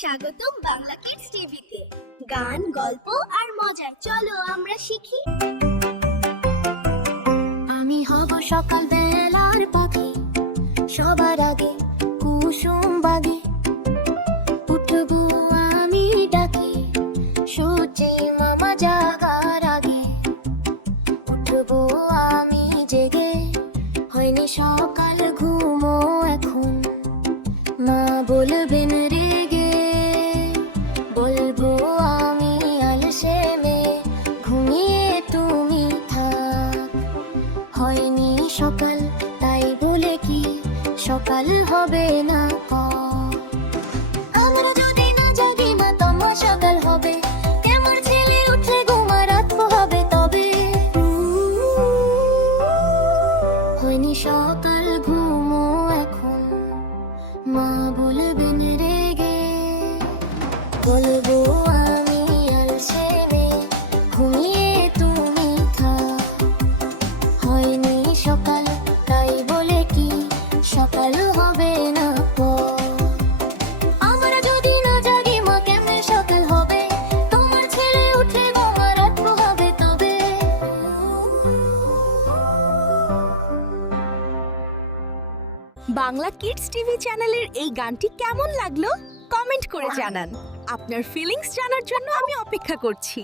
স্বাগতম বাংলা কিডস টিভিতে। গান, গল্প আর মজা, চলো আমরা শিখি। আমি হব সকাল বেলার পাখি, সবার আগে কুসুম বাগে উঠবো আমি ডাকি, সূর্যি মামা জাগার আগে উঠবো আমি জেগে। হয়নি সকাল ঘুমো এখন, মা বলবেন রেগে। বলবো আমি আলসে মেয়ে, ঘুমিয়ে তুমি থাক। হয়নি সকাল তাই বলে কি সকাল হবে না? আমরা যদি না জাগি মা তোমার সকাল হবে। কেমন ছেলে উঠে ঘুমা রাত পোহাবে তবে। হয়নি সকাল ঘুমো এখন, মা বলবেন রেগে। বলবো আমি আলসে মেয়ে, ঘুমিয়ে তুমি থাক। হয়নি সকাল তাই বলে কি সকাল হবে না? আমরা যদি না জাগি মা কেমনে সকাল হবে? তোমার ছেলে উঠে ঘুমা রাত পোহাবে তবে। বাংলা কিডস টিভি চ্যানেলের এই গানটি কেমন লাগলো কমেন্ট করে জানান। আপনার ফিলিংস জানার জন্য আমি অপেক্ষা করছি।